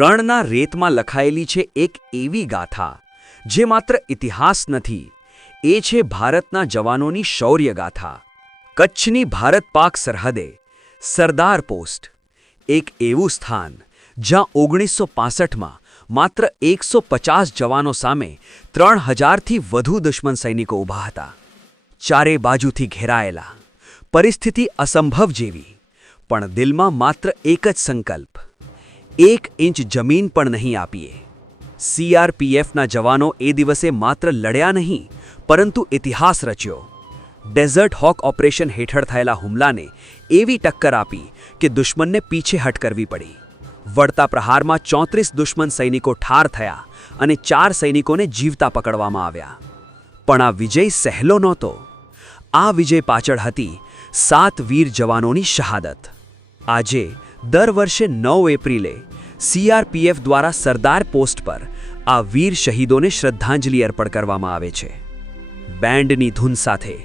રણના રેતમાં લખાયેલી છે એક એવી ગાથા જે માત્ર ઇતિહાસ નથી, એ છે ભારતના જવાનોની શૌર્ય ગાથા. કચ્છની ભારત-પાક સરહદે સરદાર પોસ્ટ, એક એવું સ્થાન જ્યાં 1965માં માત્ર 150 જવાનો સામે 3000થી વધુ દુશ્મન સૈનિકો ઊભા હતા. ચારે બાજુથી ઘેરાયેલા, પરિસ્થિતિ અસંભવ જેવી, પણ દિલમાં માત્ર એક જ સંકલ્પ, 1 ઇંચ જમીન પણ નહીં આપીએ. CRPFના જવાનો એ દિવસે માત્ર લડ્યા નહીં, પરંતુ ઇતિહાસ રચ્યો. ડેઝર્ટ હોક ઓપરેશન હેઠળ થયેલા હુમલાને એવી ટક્કર આપી કે દુશ્મનને પીછેહટ કરવી પડી. વળતા પ્રહારમાં 34 દુશ્મન સૈનિકો ઠાર થયા અને 4 સૈનિકોને જીવતા પકડવામાં આવ્યા. પણ આ વિજય સહેલો નહોતો. આ વિજય પાછળ હતી 7 વીર જવાનોની શહાદત. આજે દર વર્ષે 9 એપ્રિલે CRPF દ્વારા સરદાર પોસ્ટ પર આ વીર શહીદોને શ્રદ્ધાંજલિ અર્પણ કરવામાં આવે છે. બેન્ડની ધૂન સાથે,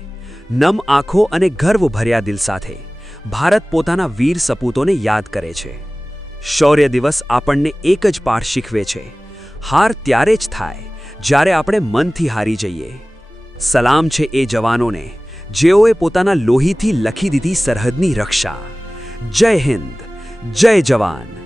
નમ આંખો અને ગર્વભર્યા દિલ સાથે ભારત પોતાના વીર સપૂતોને યાદ કરે છે. શૌર્ય દિવસ આપણને એક જ પાઠ શીખવે છે: હાર ત્યારે જ થાય જ્યારે આપણે મનથી હારી જઈએ. સલામ છે એ જવાનોને જેઓએ પોતાના લોહીથી લખી દીધી સરહદની રક્ષા. જય હિન્દ, જય જવાન.